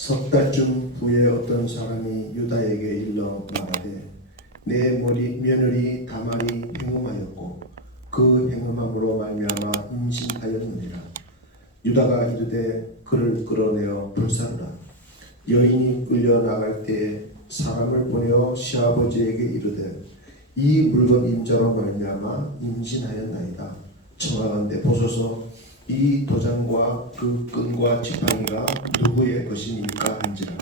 석 달쯤 후에 어떤 사람이 유다에게 일러 말하되 내 며느리 다말이 행음하였고 그 행음함으로 말미암아 임신하였느니라. 유다가 이르되 그를 끌어내어 불사르라. 여인이 끌려 나갈 때에 사람을 보내어 시아버지에게 이르되 이 물건 임자로 말미암아 임신하였나이다. 청하건대 보소서 이 도장과 그 끈과 지팡이가 누구의 것입니까 한지라.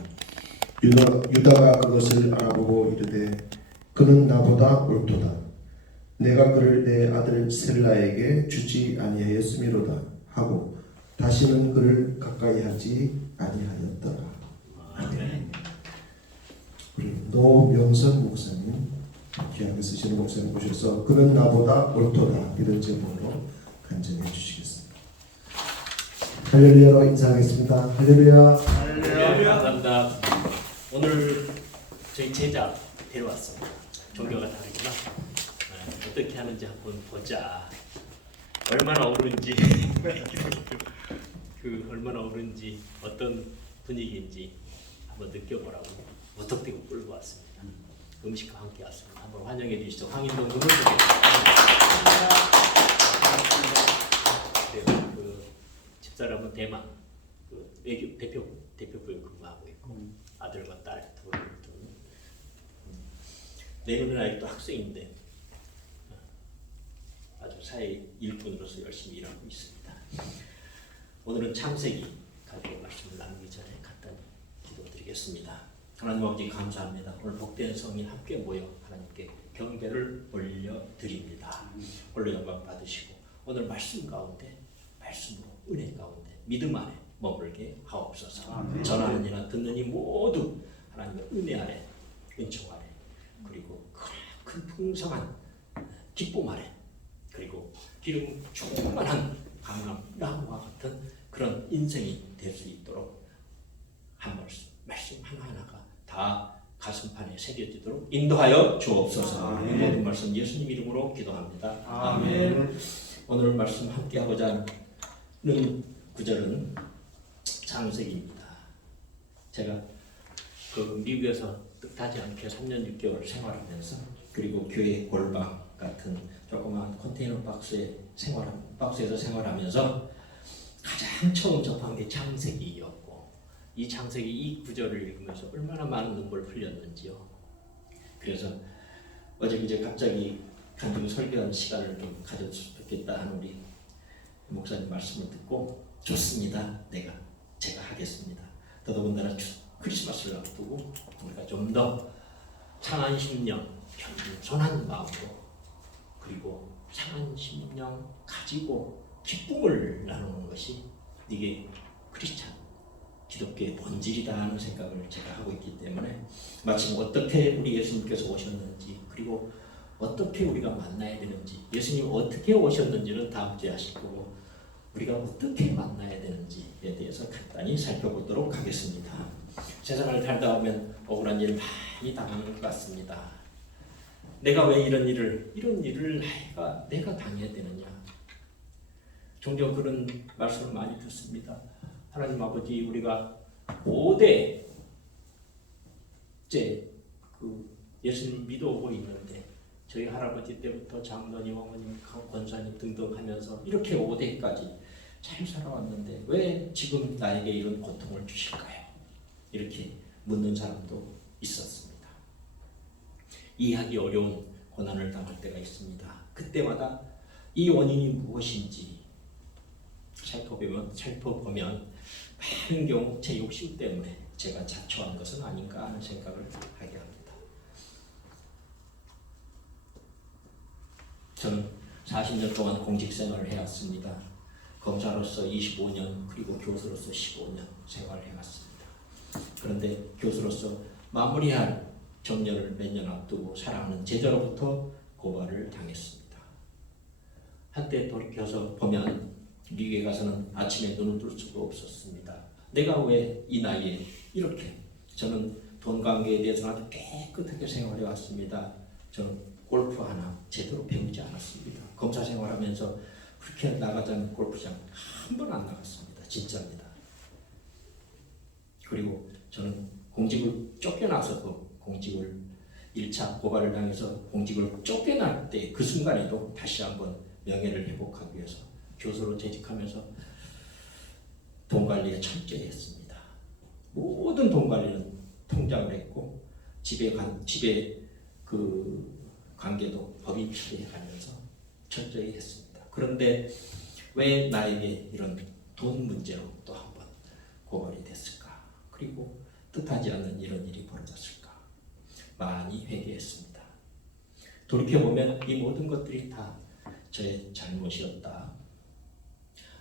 유다가 그것을 알아보고 이르되 그는 나보다 옳도다. 내가 그를 내 아들 셀라에게 주지 아니하였음이로다 하고 다시는 그를 가까이 하지 아니하였더라. 아멘. 우리 노명선 목사님, 귀하게 쓰시는 목사님 모셔서 그는 나보다 옳도다 이런 제목으로 간증해 주시겠습니다. 할렐루야로 인사하겠습니다. 할렐루야. 할렐루야. 감사합니다. 오늘 저희 제자 데려왔습니다. 종교가 다르지만 어떻게 하는지 한번 보자. 얼마나 오른지 얼마나 오른지 어떤 분위기인지 한번 느껴보라고 무턱대고 끌고 왔습니다. 음식과 함께 왔습니다. 한번 환영해 주시죠. 황인동 눈을 드리겠습니다. 그 집사람은 대만 그 외교 대표부에 근무하고 있고 아들과 딸 둘. 내년은 아직도 학생인데 아주 사회 일꾼으로서 열심히 일하고 있습니다. 오늘은 창세기 가지고 말씀을 나누기 전에 간단히 기도드리겠습니다. 하나님 아버지 감사합니다. 오늘 복된 성인 함께 모여 하나님께 경배를 올려드립니다. 홀로 영광 받으시고 오늘 말씀 가운데 말씀으로 은혜 가운데 믿음 안에 머물게 하옵소서. 전하는 이나 듣는 이 모두 하나님의 은혜 안에 은총 안에 그리고 큰 풍성한 기쁨 안에 그리고 기름 충만한 강남과 같은 그런 인생이 될 수 있도록 한 말씀 하나하나가 다 가슴판에 새겨지도록 인도하여 주옵소서. 이 모든 말씀 예수님 이름으로 기도합니다. 아멘. 오늘 말씀 함께 하고자 하는 구절은 창세기입니다. 제가 그 미국에서 뜻하지 않게 3년 6개월 생활하면서 그리고 교회 골방 같은 조그마한 컨테이너 박스에서 생활하면서 가장 처음 접한 게 창세기였고 이 창세기 이 구절을 읽으면서 얼마나 많은 눈물을 흘렸는지요. 그래서 어제 그제 갑자기 간증 설교하는 시간을 좀 가졌으면 좋겠다 하는 우리 목사님 말씀을 듣고 좋습니다. 제가 하겠습니다. 더더군다나 크리스마스를 앞두고 우리가 좀 더 상한 심령, 겸손한 마음으로 그리고 상한 심령 가지고 기쁨을 나누는 것이 이게 크리스찬 기독교의 본질이다 하는 생각을 제가 하고 있기 때문에 마침 어떻게 우리 예수님께서 오셨는지 그리고 어떻게 우리가 만나야 되는지 예수님 어떻게 오셨는지는 다음 주에 하실 거고 우리가 어떻게 만나야 되는지에 대해서 간단히 살펴보도록 하겠습니다. 세상을 살다 보면 억울한 일 많이 당하는 것 같습니다. 내가 왜 이런 일을 내가 당해야 되느냐. 종종 그런 말씀을 많이 듣습니다. 하나님 아버지 우리가 5대째 예수님 믿어오고 있는데 저희 할아버지 때부터 장로님, 어머님, 권사님 등등 하면서 이렇게 5대까지 잘 살아왔는데 왜 지금 나에게 이런 고통을 주실까요? 이렇게 묻는 사람도 있었습니다. 이해하기 어려운 고난을 당할 때가 있습니다. 그때마다 이 원인이 무엇인지 살펴보면 많은 경우 제 욕심 때문에 제가 자초한 것은 아닌가 하는 생각을 하게 합니다. 저는 40년 동안 공직 생활을 해왔습니다. 검사로서 25년 그리고 교수로서 15년 생활을 해왔습니다. 그런데 교수로서 마무리할 정년을 몇 년 앞두고 사랑하는 제자로부터 고발을 당했습니다. 한때 돌이켜서 보면 미국에 가서는 아침에 눈을 뜰 수가 없었습니다. 내가 왜 이 나이에 이렇게 저는 돈 관계에 대해서 아주 깨끗하게 생활해 왔습니다. 저는 골프 하나 제대로 배우지 않았습니다. 검사 생활하면서 그렇게 나가자는 골프장 한 번 안 나갔습니다. 진짜입니다. 그리고 저는 공직을 쫓겨나서 그 공직을 1차 고발을 당해서 공직을 쫓겨날 때 그 순간에도 다시 한번 명예를 회복하기 위해서 교수로 재직하면서 돈 관리에 철저히 했습니다. 모든 돈 관리는 통장을 했고 집에 그 관계도 법인 처리해가면서 철저히 했습니다. 그런데 왜 나에게 이런 돈 문제로 또 한 번 고발이 됐을까? 그리고 뜻하지 않는 이런 일이 벌어졌을까? 많이 회개했습니다. 돌이켜보면 이 모든 것들이 다 저의 잘못이었다.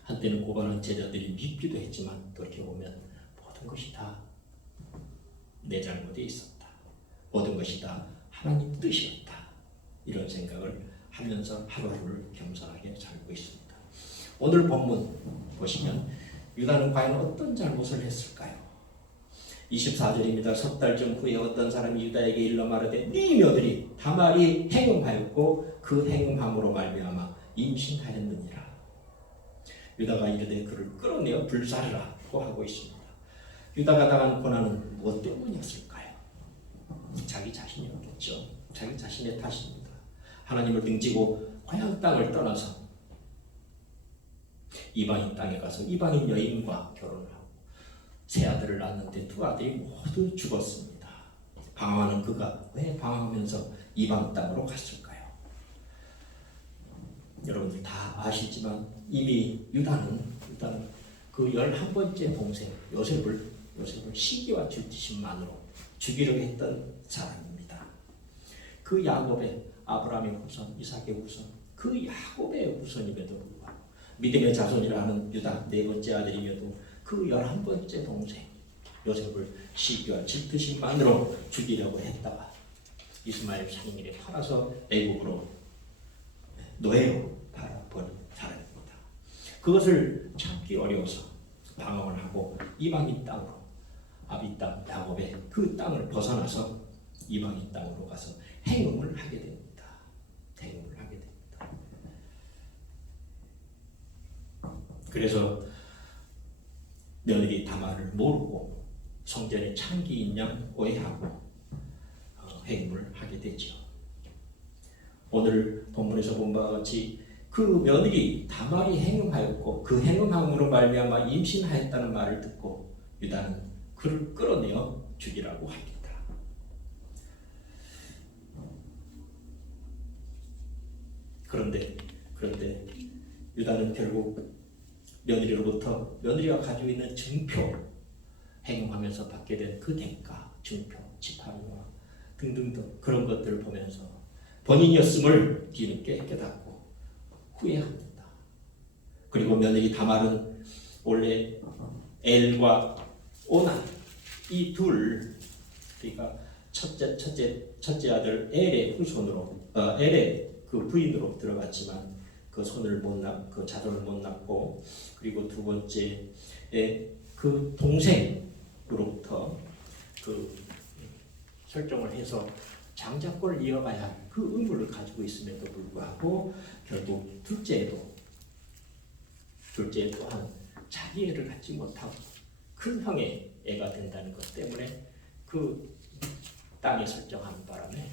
한때는 고발한 제자들이 밉기도 했지만 돌이켜보면 모든 것이 다 내 잘못이 있었다. 모든 것이 다 하나님 뜻이었다. 이런 생각을 하면서 하루하루를 겸손하게 살고 있습니다. 오늘 본문 보시면 유다는 과연 어떤 잘못을 했을까요? 24절입니다. 석 달쯤 후에 어떤 사람이 유다에게 일러 말하되 네 며느리 다말이 행음하였고 그 행음함으로 말미암아 임신하였느니라. 유다가 이르되 그를 끌어내어 불살라고 하고 있습니다. 유다가 당한 고난은 무엇 때문이었을까요? 자기 자신이었겠죠. 자기 자신의 탓입니다. 하나님을 등지고 고향 땅을 떠나서 이방인 땅에 가서 이방인 여인과 결혼을 하고 세 아들을 낳았는데 두 아들이 모두 죽었습니다. 방황하는 그가 왜 방황하면서 이방 땅으로 갔을까요? 여러분들 다 아시지만 이미 유다는 그 11번째 동생 요셉을 시기와 질투심만으로 죽이려고 했던 사람입니다. 그 야곱의 아브라함의 후손, 이삭의 후손, 그 야곱의 후손임에도 불구하고 믿음의 자손이라 하는 유다 네 번째 아들임에도 그 11번째 동생 요셉을 시기와 질투심만으로 죽이려고 했다가 이스마엘 상인에게 팔아서 애국으로 노예로 팔아버린 사람입니다. 그것을 참기 어려워서 방황을 하고 이방인 땅으로 아비 땅 야곱의 그 땅을 벗어나서 이방인 땅으로 가서 행음을 하게 됩니다. 행음을 하게 됩니다. 그래서 며느리 다말을 모르고 성전에 창기인 양 오해하고 행음을 하게 되죠. 오늘 본문에서 본 바와 같이 그 며느리 다말이 행음하였고 그 행음함으로 말미암아 임신하였다는 말을 듣고 유다는 그를 끌어내어 죽이라고 합니다. 그런데 유다는 결국 며느리로부터 며느리가 가지고 있는 증표 행음하면서 받게 된 그 대가, 증표, 지팡이와 등등등 그런 것들을 보면서 본인이었음을 뒤늦게 깨닫고 후회합니다. 그리고 며느리 다말은 원래 엘과 오난 이 둘, 그러니까 첫째 아들 엘의 후손으로 엘의 그 부인으로 들어갔지만 그 손을 그 자손을 못 낳고 그리고 두 번째에 그 동생으로부터 그 설정을 해서 장자권을 이어가야 할 그 의무를 가지고 있음에도 불구하고 결국 둘째 또한 자기 애를 갖지 못하고 큰 형의 애가 된다는 것 때문에 그 땅에 설정한 바람에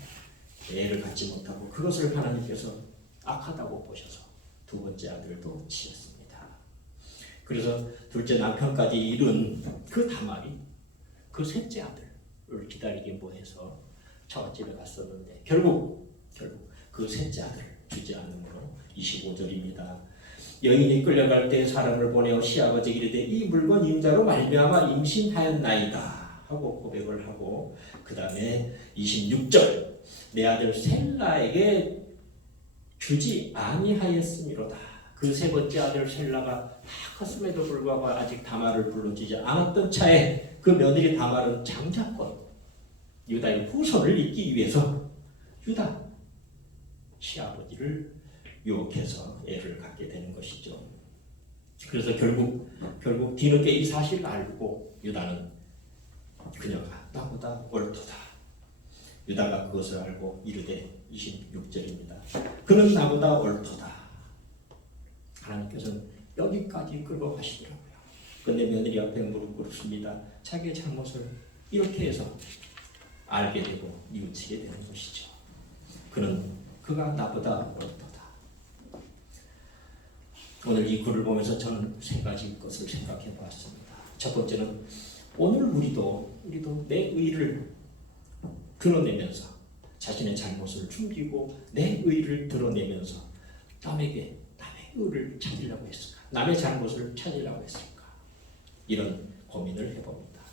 애를 갖지 못하고 그것을 하나님께서 악하다고 보셔서 두 번째 아들도 지었습니다. 그래서 둘째 남편까지 이룬 그 다말이 그 셋째 아들을 기다리기 뭐해서 처갓집에 갔었는데 결국 그 셋째 아들을 주지 않으므로 25절입니다. 여인이 끌려갈 때 사람을 보내어 시아버지에게 이르되 이 물건 임자로 말미암아 임신하였나이다 하고 고백을 하고 그 다음에 26절 내 아들 셀라에게 주지 아니하였음이로다. 그 세 번째 아들 셀라가 다 컸음에도 불구하고 아직 다말을 불러주지 않았던 차에 그 며느리 다말은 장자권 유다의 후손을 잇기 위해서 유다 시아버지를 유혹해서 애를 갖게 되는 것이죠. 그래서 결국 뒤늦게 이 사실을 알고 유다는 그녀가 나보다 옳도다. 유다가 그것을 알고 이르되 26절입니다. 그는 나보다 옳도다. 하나님께서는 여기까지 끌고 가시더라고요. 근데 며느리 앞에 무릎 꿇습니다. 자기의 잘못을 이렇게 해서 알게 되고 뉘우치게 되는 것이죠. 그가 나보다 어떠다. 오늘 이 글을 보면서 저는 세 가지 것을 생각해 보았습니다. 첫 번째는 오늘 우리도 내 의를 드러내면서 자신의 잘못을 숨기고 내 의를 드러내면서 남의 의를 찾으려고 했을까? 남의 잘못을 찾으려고 했을까? 이런 고민을 해봅니다.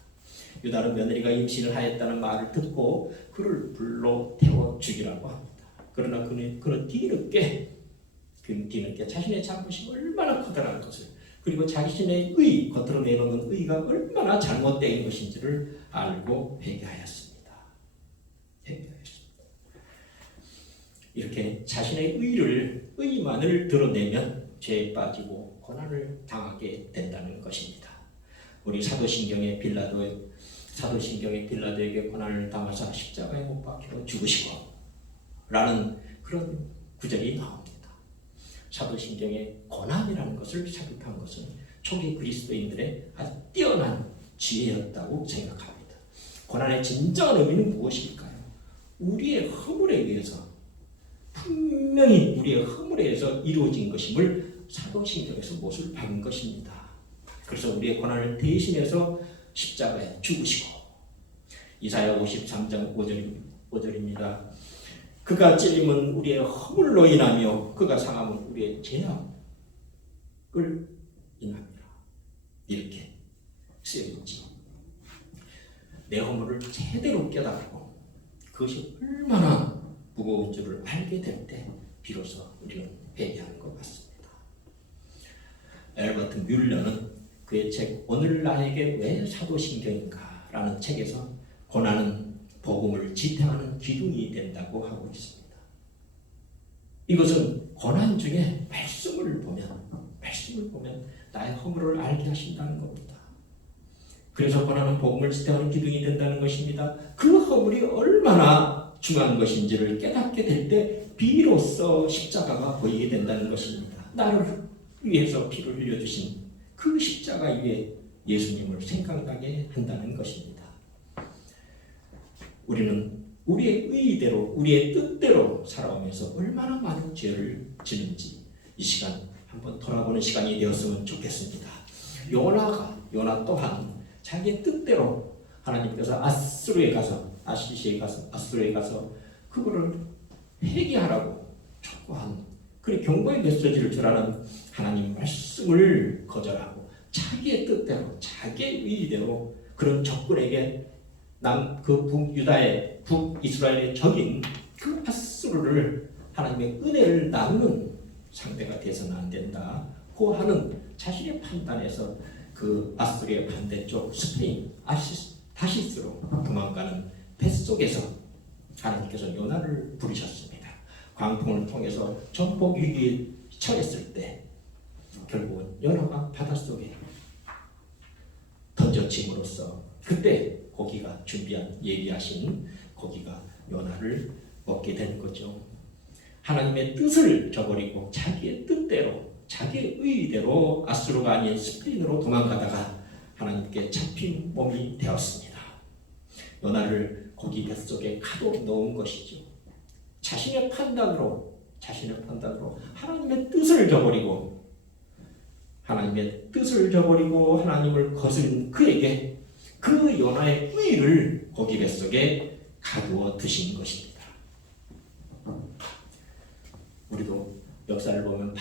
유다는 며느리가 임신을 하였다는 말을 듣고 그를 불러 태워 죽이라고 합니다. 그러나 그는 뒤늦게 자신의 잘못이 얼마나 커다란 것을, 그리고 자신의 겉으로 내놓는 의가 얼마나 잘못된 것인지를 알고 회개하였습니다. 이렇게 자신의 의만을 드러내면 죄에 빠지고 고난을 당하게 된다는 것입니다. 우리 사도신경의 빌라도에게 고난을 당하사 십자가에 못 박혀 죽으시고 라는 그런 구절이 나옵니다. 사도신경의 고난이라는 것을 삽입한 것은 초기 그리스도인들의 아주 뛰어난 지혜였다고 생각합니다. 고난의 진정한 의미는 무엇일까요? 우리의 허물에 의해서, 분명히 우리의 허물에 의해서 이루어진 것임을 사도신경에서 못을 박은 것입니다. 그래서 우리의 고난을 대신해서 십자가에 죽으시고, 이사야 53장 5절입니다. 그가 찔림은 우리의 허물로 인하며 그가 상함은 우리의 죄악을 인합니다. 이렇게 쓰여있지. 내 허물을 제대로 깨닫고 그것이 얼마나 무거운 줄을 알게 될 때 비로소 우리는 회개하는 것 같습니다. 엘버트 뮬러는 그의 책 오늘 나에게 왜 사도신경인가 라는 책에서 고난은 복음을 지탱하는 기둥이 된다고 하고 있습니다. 이것은 고난 중에 말씀을 보면 나의 허물을 알게 하신다는 겁니다. 그래서 고난은 복음을 지탱하는 기둥이 된다는 것입니다. 그 허물이 얼마나 중요한 것인지를 깨닫게 될 때 비로소 십자가가 보이게 된다는 것입니다. 나를 위해서 피를 흘려주신 그 십자가 위에 예수님을 생각나게 한다는 것입니다. 우리는 우리의 의대로, 우리의 뜻대로 살아오면서 얼마나 많은 죄를 지는지 이 시간 한번 돌아보는 시간이 되었으면 좋겠습니다. 요나 또한 자기의 뜻대로 하나님께서 아수르에 가서 그거를 회개하라고 촉구한, 그리고 경고의 메시지를 전하는 하나님 말씀을 거절하고 자기의 뜻대로, 자기의 의대로 그런 적군에게 유다의 북이스라엘의 적인 그 아수르를 하나님의 은혜를 나누는 상대가 되어서는 안 된다고 하는 자신의 판단에서 그 아수르의 반대쪽 스페인 다시스로 도망가는 뱃속에서 하나님께서 요나를 부르셨습니다. 광풍을 통해서 전복 위기에 처했을 때 결국은 요나가 바닷속에 던져짐으로써 그때 고기가 예비하신 고기가 요나를 먹게 된 거죠. 하나님의 뜻을 저버리고 자기의 뜻대로, 자기의 의대로 아수르가 아닌 스페인으로 도망가다가 하나님께 잡힌 몸이 되었습니다. 요나를 고기 뱃속에 가둬 넣은 것이죠. 자신의 판단으로 하나님의 뜻을 저버리고 하나님을 거스른 그에게 그 요나의 의를 고기 뱃속에 가두어 두신 것입니다. 우리도 역사를 보면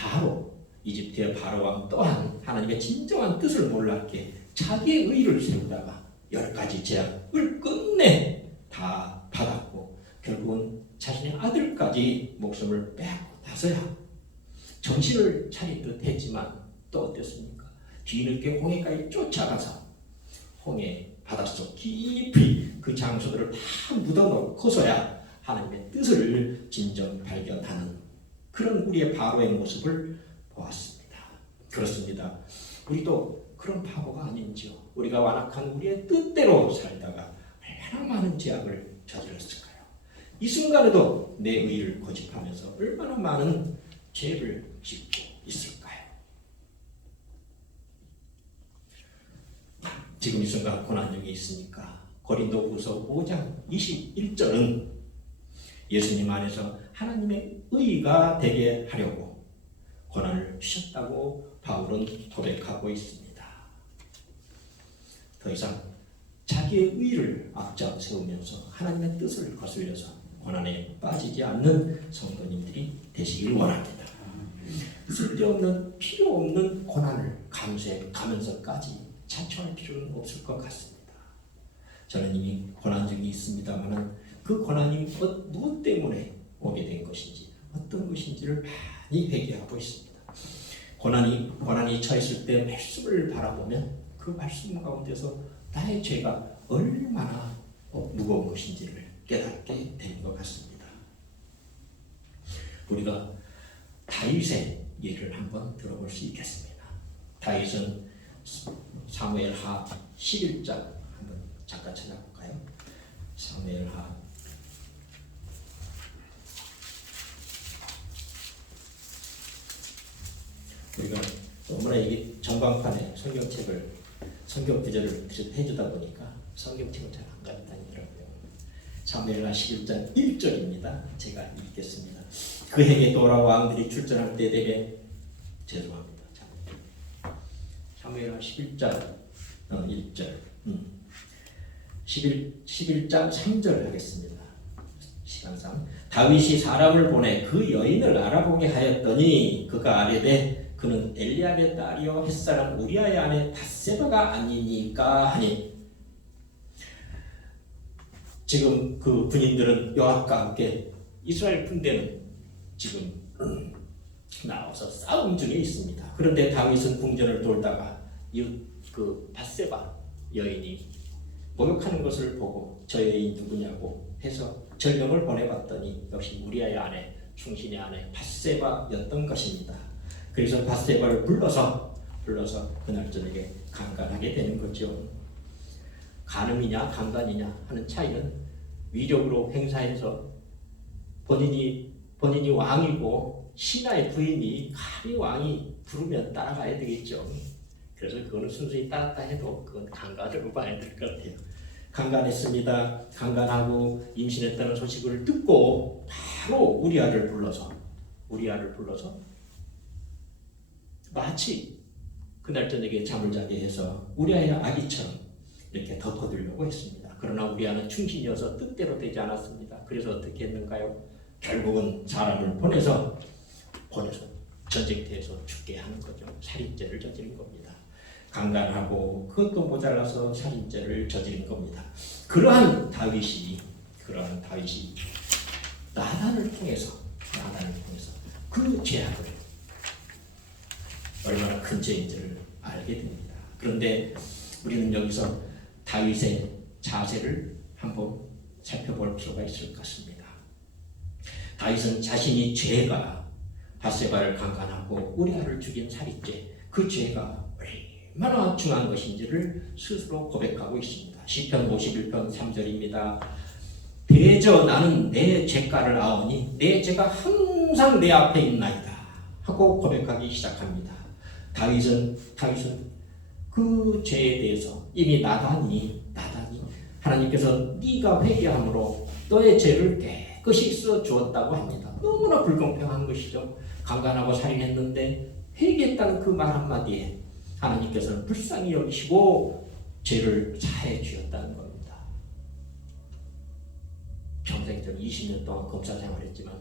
이집트의 바로 왕 또한 하나님의 진정한 뜻을 몰랐기에 자기의 의를 세우다가 10가지 재앙을 끝내 다 받았고 결국은 자신의 아들까지 목숨을 빼앗고 나서야 정신을 차릴 듯 했지만 또 어땠습니까? 뒤늦게 홍해까지 쫓아가서 홍해 바닷속 깊이 그 장소들을 다 묻어놓고서야 하나님의 뜻을 진정 발견하는 그런 우리의 바로의 모습을 보았습니다. 그렇습니다. 우리도 그런 바보가 아닌지요. 우리가 완악한 우리의 뜻대로 살다가 얼마나 많은 죄악을 저질렀을까요? 이 순간에도 내 의를 고집하면서 얼마나 많은 죄를 짓고 있을까요? 지금 이 순간 고난 중에 있으니까 고린도후서 5장 21절은 예수님 안에서 하나님의 의가 되게 하려고 고난을 주셨다고 바울은 고백하고 있습니다. 더 이상 자기의 의를 앞장 세우면서 하나님의 뜻을 거슬려서 고난에 빠지지 않는 성도님들이 되시길 원합니다. 쓸데없는 필요 없는 고난을 감수해 가면서까지 자초할 필요는 없을 것 같습니다. 저는 이미 고난 중에 있습니다만 그 고난이 무엇 때문에 오게 된 것인지 어떤 것인지를 많이 회개하고 있습니다. 고난이 처했을 때 말씀을 바라보면 그 말씀 가운데서 나의 죄가 얼마나 무거운 것인지를 깨닫게 되는 것 같습니다. 우리가 다윗의 예를 한번 들어볼 수 있겠습니다. 다윗은 사무엘하 11장 한번 잠깐 찾아볼까요? 사무엘하 우리가 너무나 이게 전광판에 성경 구절을 해주다 보니까 성경책은 잘 안 가리다니더라고요. 사무엘하 11장 1절입니다. 제가 읽겠습니다. 그에게 돌아와 왕들이 출전할 때 되게 죄송합니다. 사무엘하 11장 1절 11장 3절 하겠습니다. 시간상 다윗이 사람을 보내 그 여인을 알아보게 하였더니 그가 아뢰되 그는 엘리압의 딸이요 햇사람 우리아의 아내 밧세바가 아니니까 하니. 지금 그 군인들은 요압과 함께 이스라엘 군대는 지금 나와서 싸움 중에 있습니다. 그런데 다윗은 궁전을 돌다가 그 밧세바 여인이 목욕하는 것을 보고 저 여인 누구냐고 해서 전령을 보내봤더니 역시 우리아의 아내 충신의 아내 밧세바였던 것입니다. 그래서 밧세바를 불러서 그날 저녁에 강간하게 되는 거죠. 간음이냐 강간이냐 하는 차이는 위력으로 행사해서 본인이 왕이고 신하의 부인이 감히 왕이 부르면 따라가야 되겠죠. 그래서 그거는 순수히 따랐다 해도 그건 강간으로 봐야 될 것 같아요. 강간했습니다. 강간하고 임신했다는 소식을 듣고 바로 우리아를 불러서 마치 그날 저녁에 잠을 자게 해서 우리아의 아기처럼 이렇게 덮어두려고 했습니다. 그러나 우리아는 충신이어서 뜻대로 되지 않았습니다. 그래서 어떻게 했는가요? 결국은 사람을 보내서 전쟁터에서 죽게 하는 거죠. 살인죄를 저지른 겁니다. 강간하고 그것도 모자라서 살인죄를 저지른 겁니다. 그러한 다윗이 나단을 통해서 그 죄악을 얼마나 큰 죄인지를 알게 됩니다. 그런데 우리는 여기서 다윗의 자세를 한번 살펴볼 필요가 있을 것 같습니다. 다윗은 자신이 죄가 밧세바를 강간하고 우리아를 죽인 살인죄, 그 죄가 얼마나 중요한 것인지를 스스로 고백하고 있습니다. 시편 51편 3절입니다. 대저 나는 내 죄가를 아오니 내 죄가 항상 내 앞에 있나이다 하고 고백하기 시작합니다. 다윗은 그 죄에 대해서 이미 나단이 하나님께서 네가 회개함으로 너의 죄를 깨끗이 써 주었다고 합니다. 너무나 불공평한 것이죠. 강간하고 살인했는데 회개했다는 그 말 한마디에 하나님께서는 불쌍히 여기시고 죄를 사해 주셨다는 겁니다. 평생 전 20년 동안 검사 생활했지만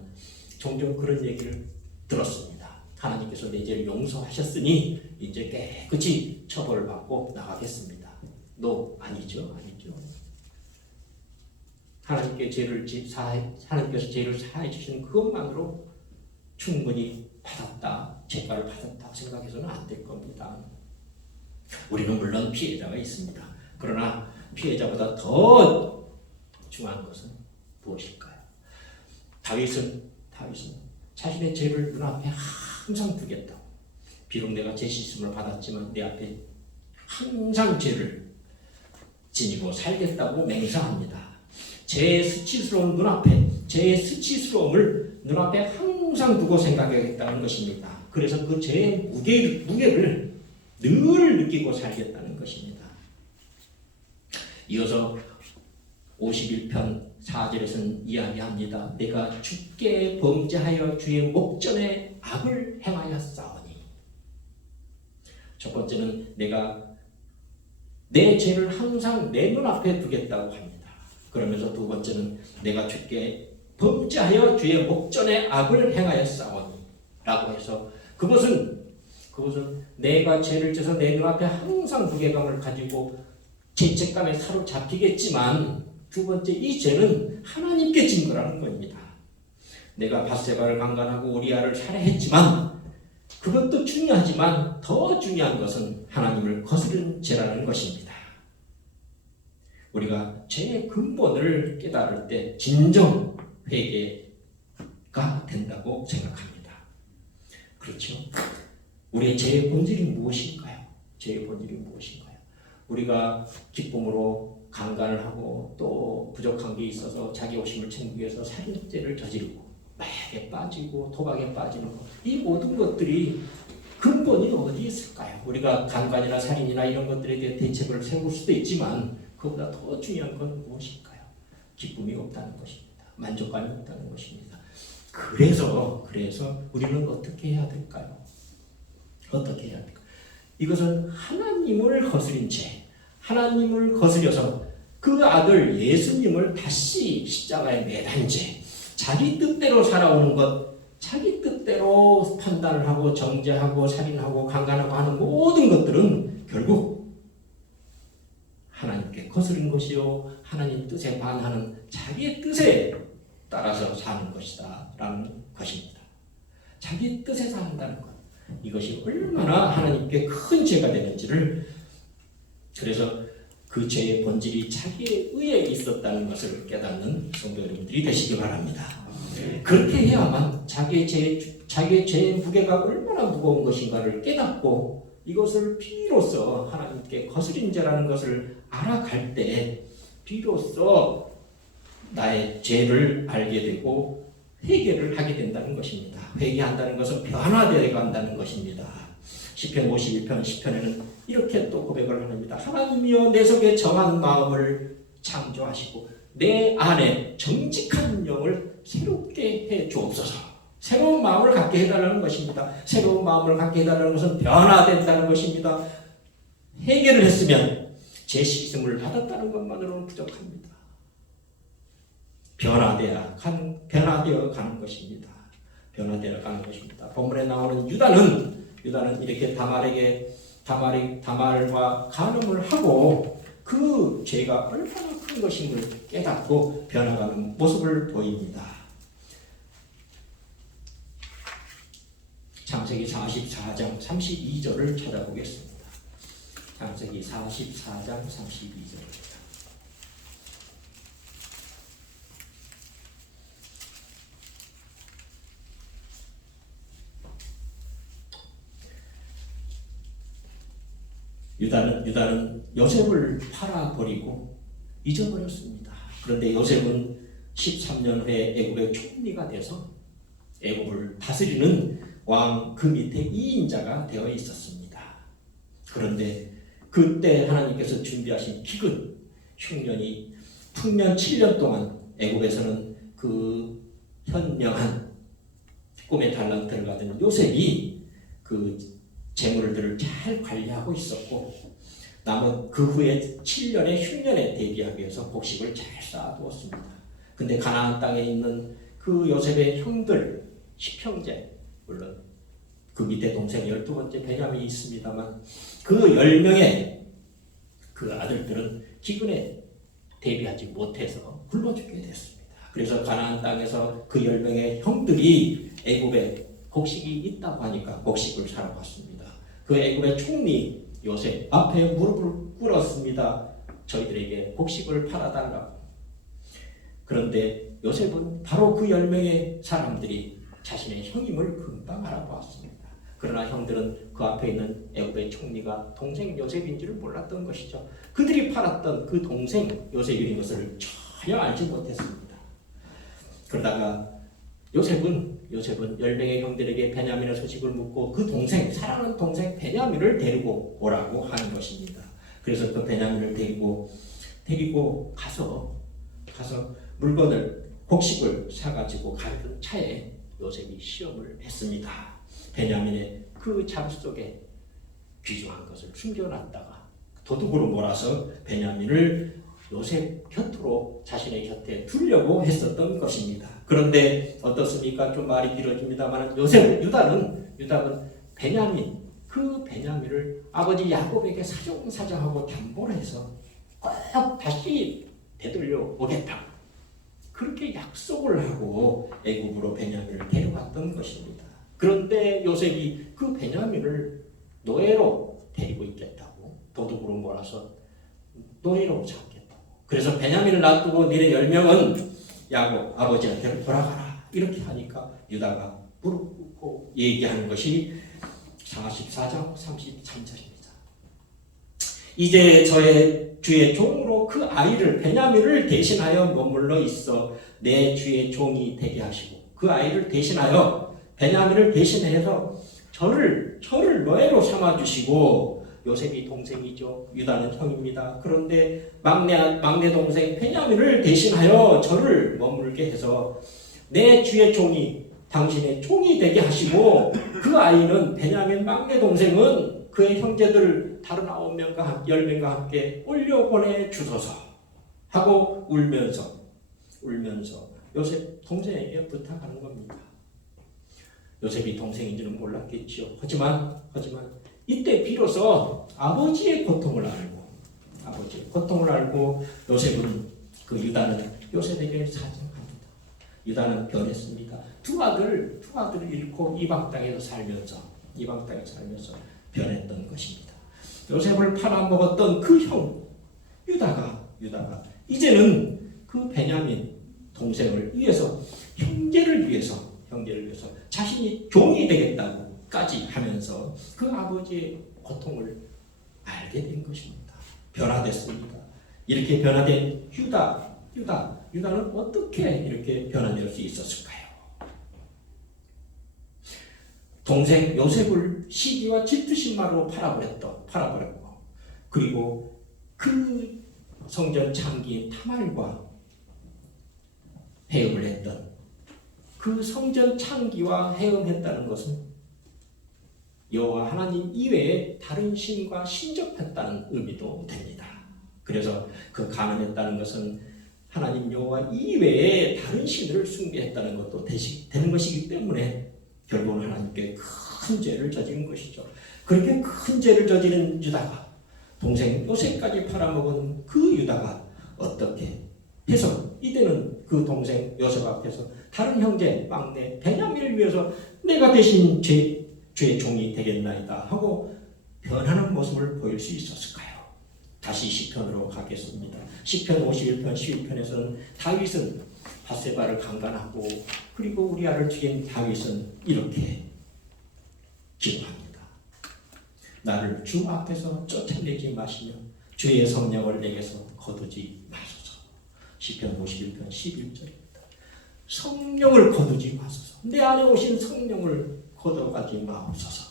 종종 그런 얘기를 들었습니다. 하나님께서 내 죄를 용서하셨으니 이제 깨끗이 처벌을 받고 나가겠습니다. 너 아니죠? 하나님께서 죄를 사해 주시는 그것만으로 충분히 죄가를 받았다 생각해서는 안 될 겁니다. 우리는 물론 피해자가 있습니다. 그러나 피해자보다 더 중요한 것은 무엇일까요? 다윗은 자신의 죄를 눈앞에 항상 두겠다고. 비록 내가 죄 씻음을 받았지만 내 앞에 항상 죄를 지니고 살겠다고 맹세합니다. 죄의 수치스러움을 눈앞에 항상 두고 생각하겠다는 것입니다. 그래서 그 죄의 무게를 늘 느끼고 살겠다는 것입니다. 이어서 51편 4절에서는 이야기합니다. 내가 주께 범죄하여 주의 목전에 악을 행하였사오니. 첫 번째는 내가 내 죄를 항상 내 눈앞에 두겠다고 합니다. 그러면서 두 번째는 내가 주께 범죄하여 주의 목전에 악을 행하였사오니 라고 해서 그것은 내가 죄를 져서 내 눈앞에 항상 무게감을 가지고 죄책감에 사로잡히겠지만 두 번째 이 죄는 하나님께 진 거라는 겁니다. 내가 밧세바를 강간하고 우리아를 살해했지만 그것도 중요하지만 더 중요한 것은 하나님을 거스른 죄라는 것입니다. 우리가 죄의 근본을 깨달을 때 진정 회개가 된다고 생각합니다. 그렇죠? 우리의 죄의 본질이 무엇인가요? 죄의 본질이 무엇인가요? 우리가 기쁨으로 강간을 하고 또 부족한 게 있어서 자기 욕심을 챙기기 위해서 살인죄를 저지르고 마약에 빠지고 도박에 빠지는 것, 이 모든 것들이 근본이 어디 있을까요? 우리가 강간이나 살인이나 이런 것들에 대해 대책을 세울 수도 있지만 그보다 더 중요한 건 무엇일까요? 기쁨이 없다는 것입니다. 만족감이 없다는 것입니다. 그래서 우리는 어떻게 해야 될까요? 어떻게 해야 될까요? 이것은 하나님을 거스린 죄, 하나님을 거스려서 그 아들 예수님을 다시 십자가에 매단 죄, 자기 뜻대로 살아오는 것, 자기 뜻대로 판단을 하고 정죄하고 살인하고 강간하고 하는 모든 것들은 결국 하나님께 거스른 것이요 하나님 뜻에 반하는 자기의 뜻에 따라서 사는 것이다 라는 것입니다. 자기 뜻에 산다는 것, 이것이 얼마나 하나님께 큰 죄가 되는지를, 그래서 그 죄의 본질이 자기의 의에 있었다는 것을 깨닫는 성도 여러분들이 되시기 바랍니다. 그렇게 해야만 자기의 죄의 무게가 얼마나 무거운 것인가를 깨닫고 이것을 비로소 하나님께 거스린 죄라는 것을 알아갈 때 비로소 나의 죄를 알게 되고 회개를 하게 된다는 것입니다. 회개한다는 것은 변화되어 간다는 것입니다. 시편 51편 10편에는 이렇게 또 고백을 합니다. 하나님이여 내 속에 정한 마음을 창조하시고 내 안에 정직한 영을 새롭게 해 주옵소서. 새로운 마음을 갖게 해달라는 것입니다. 새로운 마음을 갖게 해달라는 것은 변화된다는 것입니다. 회개를 했으면 죄 씻음을 받았다는 것만으로는 부족합니다. 변화되어 가는 것입니다. 변화되어 가는 것입니다. 본문에 나오는 유다는 이렇게 다말과 간음을 하고 그 죄가 얼마나 큰 것임을 깨닫고 변화가는 모습을 보입니다. 창세기 44장 32절을 찾아보겠습니다. 창세기 44장 32절입니다. 유다는 요셉을 팔아버리고 잊어버렸습니다. 그런데 요셉은 13년 후에 애굽의 총리가 돼서 애굽을 다스리는 왕 그 밑에 2인자가 되어 있었습니다. 그런데 그때 하나님께서 준비하신 기근 흉년이 풍년 7년 동안 애굽에서는 그 현명한 꿈의 달란트를 가진 요셉이 그 재물들을 잘 관리하고 있었고 남은 그 후에 7년의 흉년에 대비하기 위해서 곡식을 잘 쌓아두었습니다. 근데 가나안 땅에 있는 그 요셉의 형들 10형제, 물론 그 밑에 동생 12번째 베냐민이 있습니다만 그 10명의 그 아들들은 기근에 대비하지 못해서 굶어 죽게 됐습니다. 그래서 가나안 땅에서 그 10명의 형들이 애굽에 곡식이 있다고 하니까 곡식을 사러 갔습니다. 그 애굽의 총리 요셉 앞에 무릎을 꿇었습니다. 저희들에게 곡식을 팔아달라고. 그런데 요셉은 바로 그 10명의 사람들이 자신의 형임을 금방 알아보았습니다. 그러나 형들은 그 앞에 있는 애굽의 총리가 동생 요셉인 줄을 몰랐던 것이죠. 그들이 팔았던 그 동생 요셉인 것을 전혀 알지 못했습니다. 그러다가 요셉은 10명의 형들에게 베냐민의 소식을 묻고 그 동생, 사랑하는 동생 베냐민을 데리고 오라고 하는 것입니다. 그래서 그 베냐민을 데리고 데리고 가서 물건을 곡식을 사가지고 가던 차에 요셉이 시험을 했습니다. 베냐민의 그 장 속에 귀중한 것을 숨겨놨다가 도둑으로 몰아서 베냐민을 요셉 곁으로 자신의 곁에 두려고 했었던 것입니다. 그런데 어떻습니까? 좀 말이 길어집니다만 유다는 그 베냐민을 아버지 야곱에게 사정사정하고 담보를 해서 꼭 다시 되돌려 오겠다. 그렇게 약속을 하고 애굽으로 베냐민을 데려갔던 것입니다. 그런데 요셉이 그 베냐민을 노예로 데리고 있겠다고 도둑으로 몰아서 노예로 잡겠다고. 그래서 베냐민을 놔두고 니네 10명은 야곱 아버지한테 돌아가라. 이렇게 하니까 유다가 무릎 꿇고 얘기하는 것이 44장 33절입니다. 이제 저의 주의 종으로 그 아이를 베냐민을 대신하여 머물러 있어 내 주의 종이 되게 하시고 그 아이를 대신하여 베냐민을 대신해서 저를 노예로 삼아 주시고 요셉이 동생이죠. 유다는 형입니다. 그런데 막내 동생 베냐민을 대신하여 저를 머물게 해서 내 주의 종이 당신의 종이 되게 하시고 그 아이는 베냐민 막내 동생은 그의 형제들 다른 9명과 10명과 함께 올려보내 주소서 하고 울면서 요셉 동생에게 부탁하는 겁니다. 요셉이 동생인지는 몰랐겠지요. 하지만 이때 비로소 아버지의 고통을 알고 요셉은 유다는 요셉에게 사정합니다. 유다는 변했습니다. 두 아들을 잃고 이방 땅에서 살면서 변했던 것입니다. 요셉을 팔아먹었던 그 형 유다가 이제는 그 베냐민 동생을 위해서 형제를 위해서 자신이 종이 되겠다고까지 하면서 그 아버지의 고통을 알게 된 것입니다. 변화됐습니다. 이렇게 변화된 유다는 어떻게 이렇게 변화될 수 있었을까요? 동생 요셉을 시기와 질투심만으로 팔아버렸고 그리고 그 성전 창기인 타말과 해음을 했던 그 성전 창기와 해음했다는 것은 여호와 하나님 이외에 다른 신과 신접했다는 의미도 됩니다. 그래서 그 가늠했다는 것은 하나님 여호와 이외에 다른 신을 숭배했다는 것도 되는 것이기 때문에 결국은 하나님께 큰 죄를 저지른 것이죠. 그렇게 큰 죄를 저지른 유다가 동생 요셉까지 팔아먹은 그 유다가 어떻게 해서 이때는 그 동생 요셉 앞에서 다른 형제 막내 베냐민을 위해서 내가 대신 주의 종이 되겠나이다 하고 변하는 모습을 보일 수 있었을까요? 다시 시편으로 가겠습니다. 시편 51편 12편에서는 다윗은 밧세바를 강간하고 그리고 우리아를 죽인 다윗은 이렇게 기도합니다. 나를 주 앞에서 쫓아내지 마시며 주의 성령을 내게서 거두지 마소서. 시편 51편 11절입니다. 성령을 거두지 마소서. 내 안에 오신 성령을 거둬가지 마옵소서.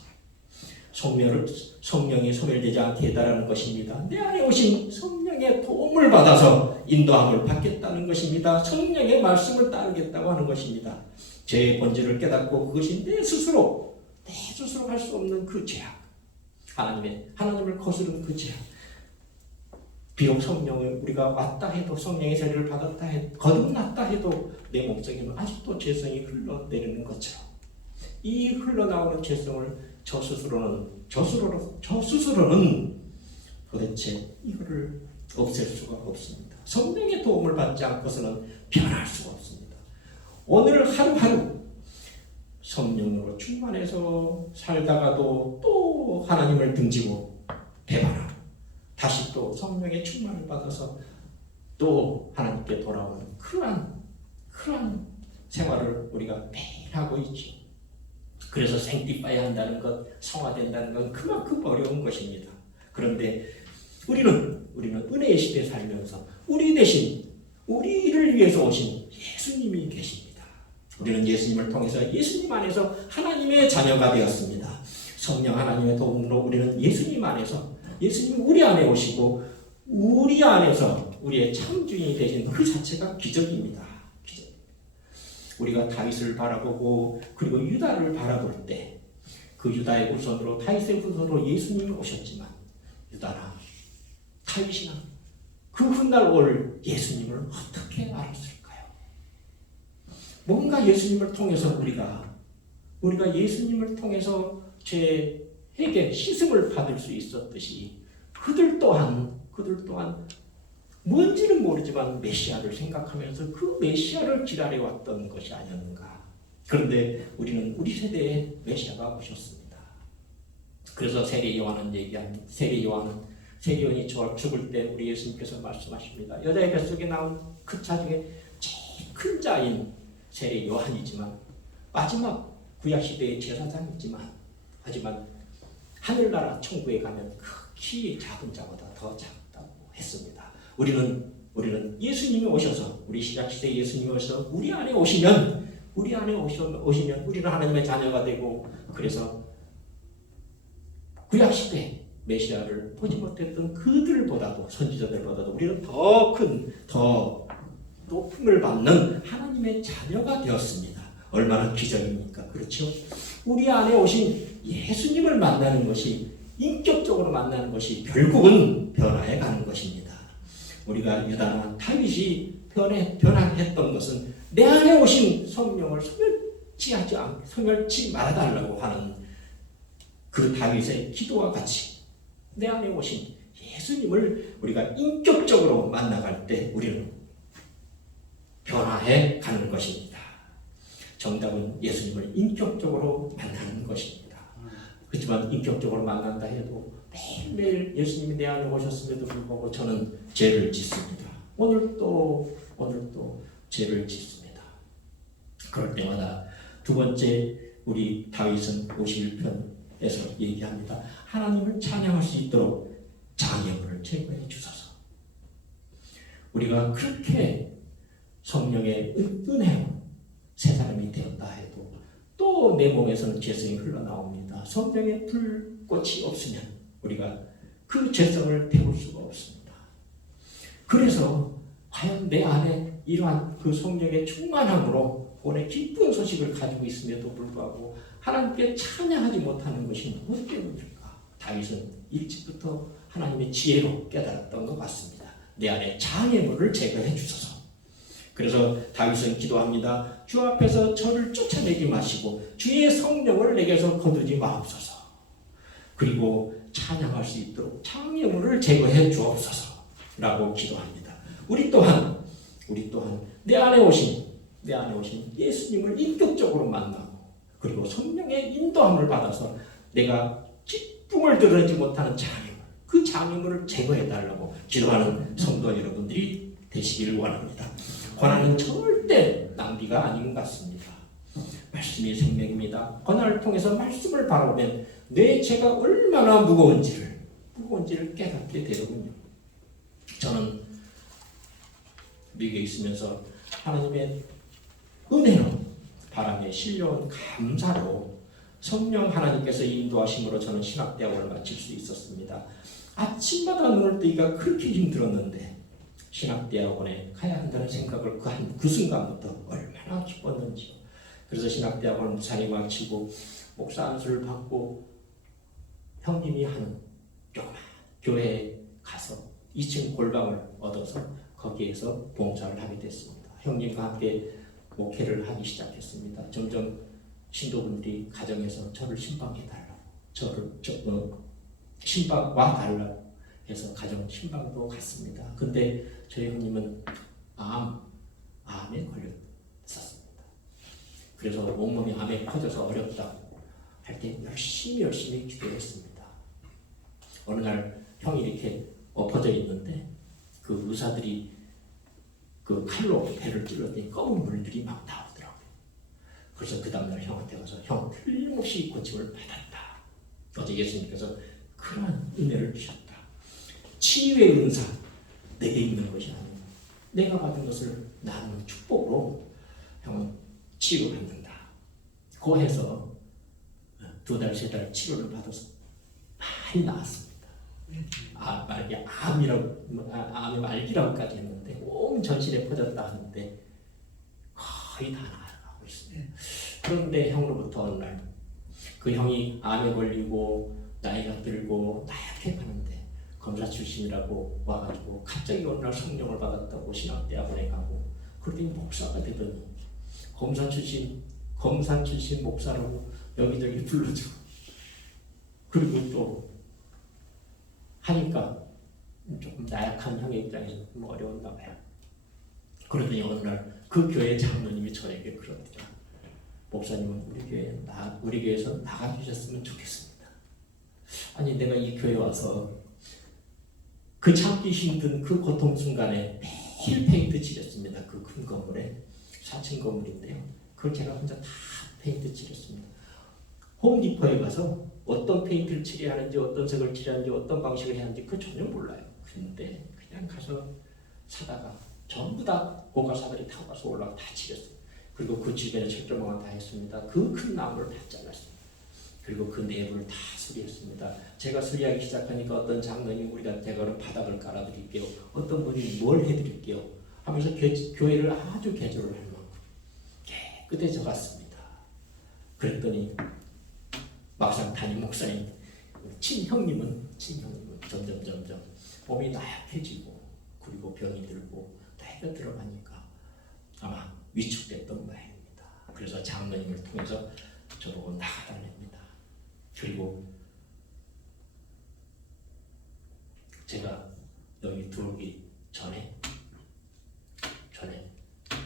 성령이 소멸되지 않게 해달라는 것입니다. 내 안에 오신 성령의 도움을 받아서 인도함을 받겠다는 것입니다. 성령의 말씀을 따르겠다고 하는 것입니다. 죄의 본질을 깨닫고 그것이 내 스스로 할 수 없는 그 죄악, 하나님을 거스르는 그 죄악. 비록 성령을 우리가 왔다 해도 성령의 세례를 받았다 해도 거듭났다 해도 내 몸속에는 아직도 죄성이 흘러내리는 것처럼 이 흘러나오는 죄성을 저 스스로는 도대체 이거를 없앨 수가 없습니다. 성령의 도움을 받지 않고서는 변할 수가 없습니다. 오늘 하루하루 성령으로 충만해서 살다가도 또 하나님을 등지고 배반하고 다시 또 성령의 충만을 받아서 또 하나님께 돌아오는 그러한 생활을 우리가 매일 하고 있죠. 그래서 생티파이 한다는 것, 성화된다는 건 그만큼 어려운 것입니다. 그런데 우리는 은혜의 시대에 살면서 우리 대신 우리를 위해서 오신 예수님이 계십니다. 우리는 예수님을 통해서 예수님 안에서 하나님의 자녀가 되었습니다. 성령 하나님의 도움으로 우리는 예수님 안에서 예수님 우리 안에 오시고 우리 안에서 우리의 창주인이 되신 그 자체가 기적입니다. 기적. 우리가 다윗을 바라보고 그리고 유다를 바라볼 때 그 유다의 후손으로 다윗의 후손으로 예수님이 오셨지만 유다나 다윗이나 그 훗날 올 예수님을 어떻게 알았을까요? 뭔가 예수님을 통해서 우리가 예수님을 통해서 죄에게 씻음을 받을 수 있었듯이 그들 또한 뭔지는 모르지만 메시아를 생각하면서 그 메시아를 기다려왔던 것이 아니었는가. 그런데 우리는 우리 세대에 메시아가 오셨습니다. 그래서 세례 요한은 얘기합니다. 세례 요한이 죽을 때 우리 예수님께서 말씀하십니다. 여자의 뱃속에 나온 그 자 중에 제일 큰 자인 세례 요한이지만 마지막 구약시대의 제사장이지만 하지만 하늘나라 천국에 가면 극히 작은 자보다 더 작다고 했습니다. 우리는 예수님이 오셔서 우리 신약시대 예수님이 오셔서 우리 안에 오시면 우리는 하나님의 자녀가 되고 그래서 구약시대 메시아를 보지 못했던 그들보다도 선지자들보다도 우리는 더 높음을 받는 하나님의 자녀가 되었습니다. 얼마나 기적입니까? 그렇죠? 우리 안에 오신 예수님을 만나는 것이 인격적으로 만나는 것이 결국은 변화해 가는 것입니다. 우리가 유다나 다윗이 변화했던 것은 내 안에 오신 성령을 소멸치 말아달라고 하는 그 다윗의 기도와 같이 내 안에 오신 예수님을 우리가 인격적으로 만나갈 때 우리는 변화해 가는 것입니다. 정답은 예수님을 인격적으로 만나는 것입니다. 그렇지만 인격적으로 만난다 해도 매일매일 예수님이 내 안에 오셨음에도 불구하고 저는 죄를 짓습니다. 오늘도 죄를 짓습니다. 그럴 때마다 두 번째 우리 다윗은 51편에서 얘기합니다. 하나님을 찬양할 수 있도록 장애물을 제거해 주소서. 우리가 그렇게 성령의 은혜로 새 사람이 되었다 해도 또 내 몸에서는 죄성이 흘러나옵니다. 성령의 불꽃이 없으면 우리가 그 죄성을 태울 수가 없습니다. 그래서 과연 내 안에 이러한 그 성령의 충만함으로 오늘 기쁜 소식을 가지고 있음에도 불구하고 하나님께 찬양하지 못하는 것이 무엇 때문일까? 다윗은 일찍부터 하나님의 지혜로 깨달았던 것 같습니다. 내 안에 장애물을 제거해 주소서. 그래서 다윗은 기도합니다. 주 앞에서 저를 쫓아내지 마시고 주의 성령을 내게서 거두지 마옵소서. 그리고 찬양할 수 있도록 장애물을 제거해 주옵소서 라고 기도합니다. 우리 또한 내 안에 오신 예수님을 인격적으로 만나고 그리고 성령의 인도함을 받아서 내가 기쁨을 드러내지 못하는 장애물, 그 장애물을 제거해달라고 기도하는 성도 여러분들이 되시기를 원합니다. 고난은 절대 낭비가 아닌 것 같습니다. 말씀이 생명입니다. 고난을 통해서 말씀을 바라보면 내 죄가 얼마나 무거운지를 깨닫게 되더군요. 저는 미국에 있으면서 하나님의 은혜로 바람에 실려온 감사로 성령 하나님께서 인도하심으로 저는 신학대학을 마칠 수 있었습니다. 아침마다 눈을 뜨기가 그렇게 힘들었는데 신학대학원에 가야 한다는 생각을 그 순간부터 얼마나 기뻤는지요. 그래서 신학대학원 무사히 마치고 목사 안수를 받고 형님이 하는 조그만 교회에 가서 2층 골방을 얻어서 거기에서 봉사를 하게 됐습니다. 형님과 함께 목회를 하기 시작했습니다. 점점 신도분들이 가정에서 저를 신방해달라고 신방 와달라고 해서 가정 신방도 갔습니다. 근데 저희 형님은 암에 걸렸었습니다. 그래서 온몸이 암에 퍼져서 어렵다고 할 때 열심히 기도했습니다. 어느 날 형이 이렇게 엎어져 있는데 그 의사들이 그 칼로 배를 찔렀더니 검은 물들이 막 나오더라고요. 그래서 그 다음날 형한테 가서 형 틀림없이 고침을 받았다. 어제 예수님께서 그러한 은혜를 주셨다. 치유의 은사 내게 있는 것이 아니고 내가 받은 것을 나누는 축복으로 형은 치유받는다. 고 해서 2달, 3달 치료를 받아서 많이 나았습니다. 말기 암이라고 암이 말기라고까지 했는데 온 전신에 퍼졌다 하는데 거의 다 나아가고 있습니다. 그런데 형으로부터 어느 날 그 형이 암에 걸리고 나이가 들고 나약해 가는데 검사 출신이라고 와가지고 갑자기 어느 날 성령을 받았다고 신학대학원에 가고 그러더니 목사가 되더니 검사 출신 목사라고 여기저기 불러주고 그리고 또 하니까 조금 나약한 형의 입장에서 좀 어려웠나 봐요. 그러더니 어느 날 그 교회 장로님이 저에게 그럽니다. 목사님은 우리 교회에서 나가주셨으면 좋겠습니다. 아니 내가 이 교회 와서 그 참기 힘든 그 고통 순간에 매일 페인트 칠했습니다. 그 큰 건물에 4층 건물인데요. 그걸 제가 혼자 다 페인트 칠했습니다. 홈디포에 가서 어떤 페인트를 칠해야 하는지 어떤 색을 칠해야 하는지 어떤 방식을 해야 하는지 그거 전혀 몰라요. 근데 그냥 가서 사다가 전부 다 고가사들이 타고 가서 올라가 다 칠했어요. 그리고 그 주변에 철조망을 다 했습니다. 그 큰 나무를 다 잘랐어요. 그리고 그 내부를 다 수리했습니다. 제가 수리하기 시작하니까 어떤 장로님 제가 그럼 바닥을 깔아드릴게요. 어떤 분이 뭘 해드릴게요. 하면서 교회를 아주 개조를 할 만큼 깨끗해져 갔습니다. 그랬더니 막상 담임 목사님, 친형님은 점점 몸이 나약해지고 그리고 병이 들고 나이가 들어가니까 아마 위축됐던 모양입니다. 그래서 장로님을 통해서 저보고 나가달랍니다. 그리고 제가 여기 들어오기 전에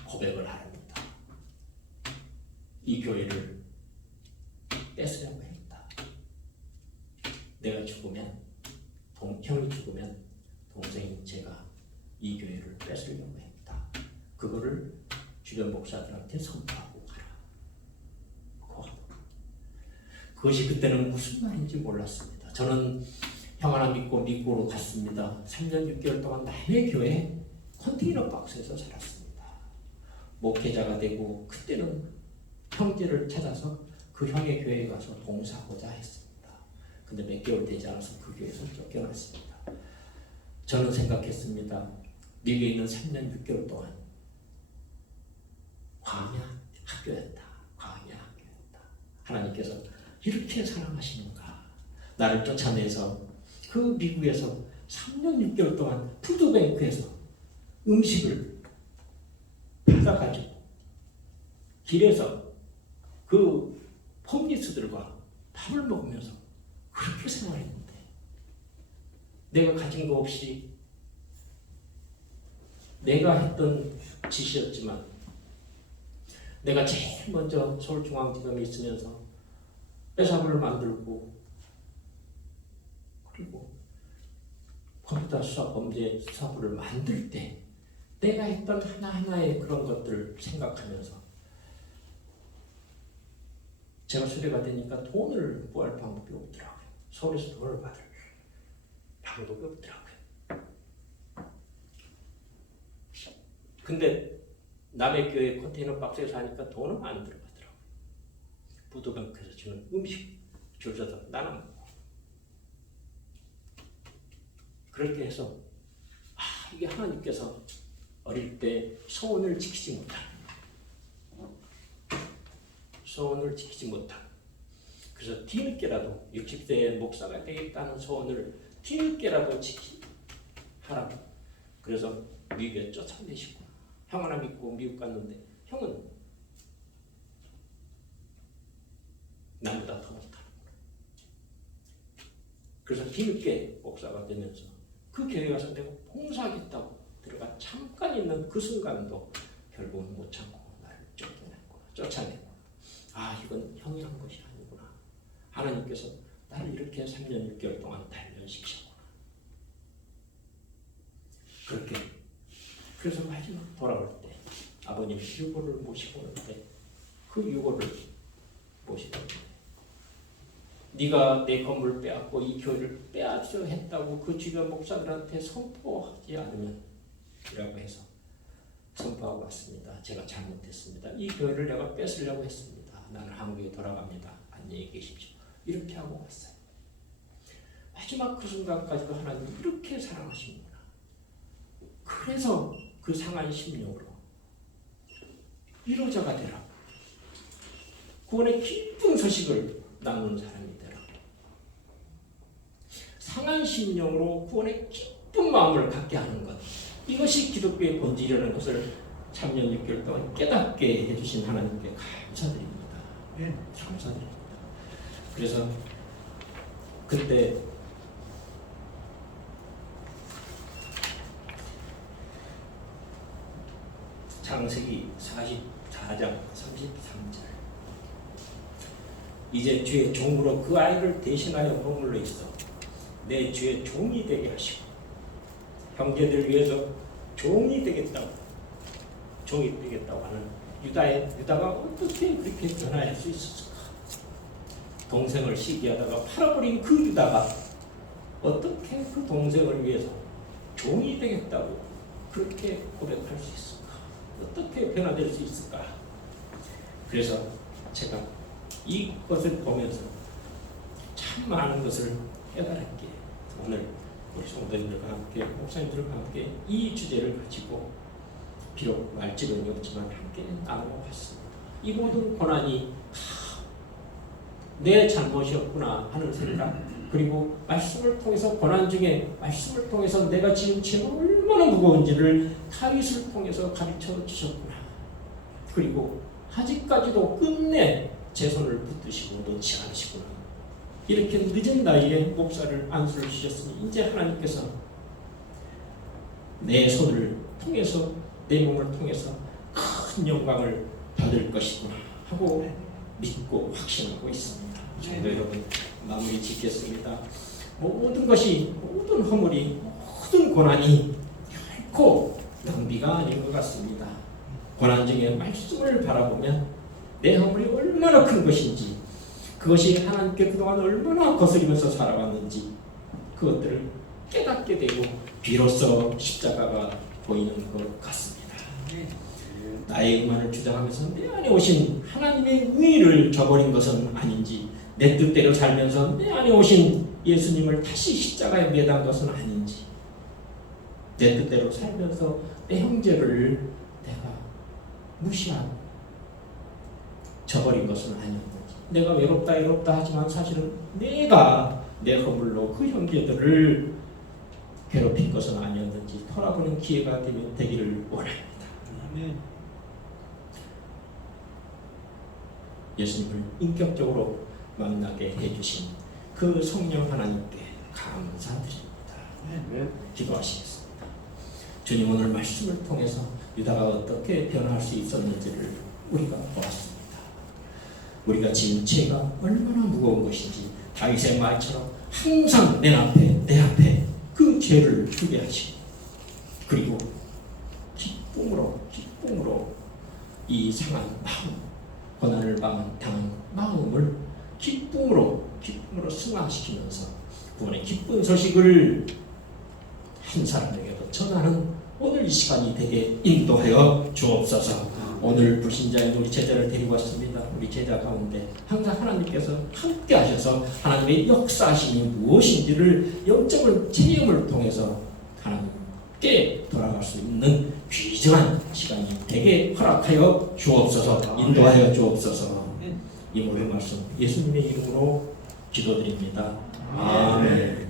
고백을 하랍니다. 이 교회를 뺏으려고 했다. 내가 죽으면 형이 죽으면 동생인 제가 이 교회를 뺏으려고 했다. 그거를 주변 목사들한테 선포하고 가라. 그것이 그때는 무슨 말인지 몰랐습니다. 저는 형 하나 믿고 미국으로 갔습니다. 3년 6개월 동안 남의 교회 컨테이너 박스에서 살았습니다. 목회자가 되고 그때는 형제를 찾아서 그 형의 교회에 가서 봉사하고자 했습니다. 근데 몇 개월 되지 않아서 그 교회에서 쫓겨났습니다. 저는 생각했습니다. 미국에 있는 3년 6개월 동안 광야 학교였다. 하나님께서 이렇게 사랑하시는가. 나를 쫓아내서 그 미국에서 3년 6개월 동안 푸드뱅크에서 음식을 받아가지고 길에서 그 홈리스들과 밥을 먹으면서 그렇게 생활했는데 내가 가진 거 없이 내가 했던 짓이었지만 내가 제일 먼저 서울중앙지검에 있으면서 폐사물을 만들고 그리고 컴퓨터 수사 범죄 수사부를 만들 때 내가 했던 하나하나의 그런 것들을 생각하면서 제가 수레가 되니까 돈을 구할 방법이 없더라고요. 서울에서 돈을 받을 방법이 없더라고요. 근데 남의 교회 컨테이너 박스에서 하니까 돈은 안 들어가더라고요. 푸드뱅크에서 주는 음식 줄 서서 나는 먹고 그렇게 해서 이게 하나님께서 어릴 때 소원을 지키지 못한 그래서 뒤늦게라도 60세의 목사가 되겠다는 소원을 뒤늦게라도 하라고 그래서 미국에 쫓아내시고 형 하나 믿고 미국 갔는데 형은 나보다 더 못하는 거예요. 그래서 뒤늦게 목사가 되면서 그 교회 가서 내가 봉사하겠다고 들어가 잠깐 있는 그 순간도 결국은 못 참고 나를 쫓아내고 이건 형이 한 것이 아니구나. 하나님께서 나를 이렇게 3년 6개월 동안 단련시키셨구나. 그렇게 그래서 마지막 돌아올 때 아버님 유고를 모시고 오는데 그 유고를 모시고 오는데 네가 내 건물을 빼앗고 이 교회를 빼앗으려 했다고 그 주변 목사들한테 선포하지 않으면 이라고 해서 선포하고 왔습니다. 제가 잘못했습니다. 이 교회를 내가 뺏으려고 했습니다. 나는 한국에 돌아갑니다. 안녕히 계십시오. 이렇게 하고 왔어요. 마지막 그 순간까지도 하나님 이렇게 사랑하십니다. 그래서 그 상한 심령으로 위로자가 되라. 구원의 기쁜 소식을 나누는 사람이 되라. 상한 심령으로 구원의 기쁜 마음을 갖게 하는 것. 이것이 기독교의 본질이라는 것을 3년 6개월 동안 깨닫게 해주신 하나님께 감사드립니다. 네, 감사드립니다. 그래서 그때 창세기 44장 33절 이제 주의 종으로 그 아이를 대신하여 머물러 있어 내 주의 종이 되게 하시고 형제들 위해서 종이 되겠다고 하는 유다가 어떻게 그렇게 변화할 수 있었을까? 동생을 시기하다가 팔아버린 그 유다가 어떻게 그 동생을 위해서 종이 되겠다고 그렇게 고백할 수 있을까? 어떻게 변화될 수 있을까? 그래서 제가 이것을 보면서 참 많은 것을 깨달았기에 오늘 우리 성도님들과 함께 목사님들과 함께 이 주제를 가지고 비록 말지론이 없지만 함께 나누고 봤습니다. 이 모든 고난이 내 잘못이었구나 하는 생각, 그리고 말씀을 통해서 고난 중에 말씀을 통해서 내가 지금 죄가 얼마나 무거운지를 다윗을 통해서 가르쳐 주셨구나. 그리고 아직까지도 끝내 제 손을 붙드시고 놓지 않으시구나. 이렇게 늦은 나이에 목사를 안수를 주셨으니 이제 하나님께서 내 손을 통해서 내 몸을 통해서 큰 영광을 받을 것이구나 하고 믿고 확신하고 있습니다. 성도 여러분, 마무리 짓겠습니다. 모든 것이, 모든 허물이, 모든 고난이 결코 낭비가 아닌 것 같습니다. 고난 중에 말씀을 바라보면 내 허물이 얼마나 큰 것인지, 그것이 하나님께 그동안 얼마나 거스리면서 살아왔는지 그것들을 깨닫게 되고 비로소 십자가가 보이는 것 같습니다. 나의 의만을 주장하면서 내 안에 오신 하나님의 의를 저버린 것은 아닌지, 내 뜻대로 살면서 내 안에 오신 예수님을 다시 십자가에 매단 것은 아닌지, 내 뜻대로 살면서 내 형제를 내가 무시하고 저버린 것은 아니었는지, 내가 외롭다 하지만 사실은 내가 내 허물로 그 형제들을 괴롭힌 것은 아니었는지 돌아보는 기회가 되기를 원합니다. 예수님을 인격적으로 만나게 해주신 그 성령 하나님께 감사드립니다. 기도하시겠습니다. 주님, 오늘 말씀을 통해서 유다가 어떻게 변화할 수 있었는지를 우리가 보았습니다. 우리가 지은 죄가 얼마나 무거운 것인지 다윗의 말처럼 항상 내 앞에 그 죄를 두게 하시고, 그리고 기쁨으로 이 상한 마음, 고난을 당한 마음을 기쁨으로 승화시키면서 구원의 기쁜 소식을 한 사람에게도 전하는 오늘 이 시간이 되게 인도하여 주옵소서. 오늘 불신자인 우리 제자를 데리고 왔습니다. 우리 제자 가운데 항상 하나님께서 함께 하셔서 하나님의 역사하심이 무엇인지를 영적인 체험을 통해서 하나님께 돌아갈 수 있는 귀중한 시간이 되게 허락하여 주옵소서. 인도하여 주옵소서. 이 모든 말씀 예수님의 이름으로 기도드립니다. 아멘.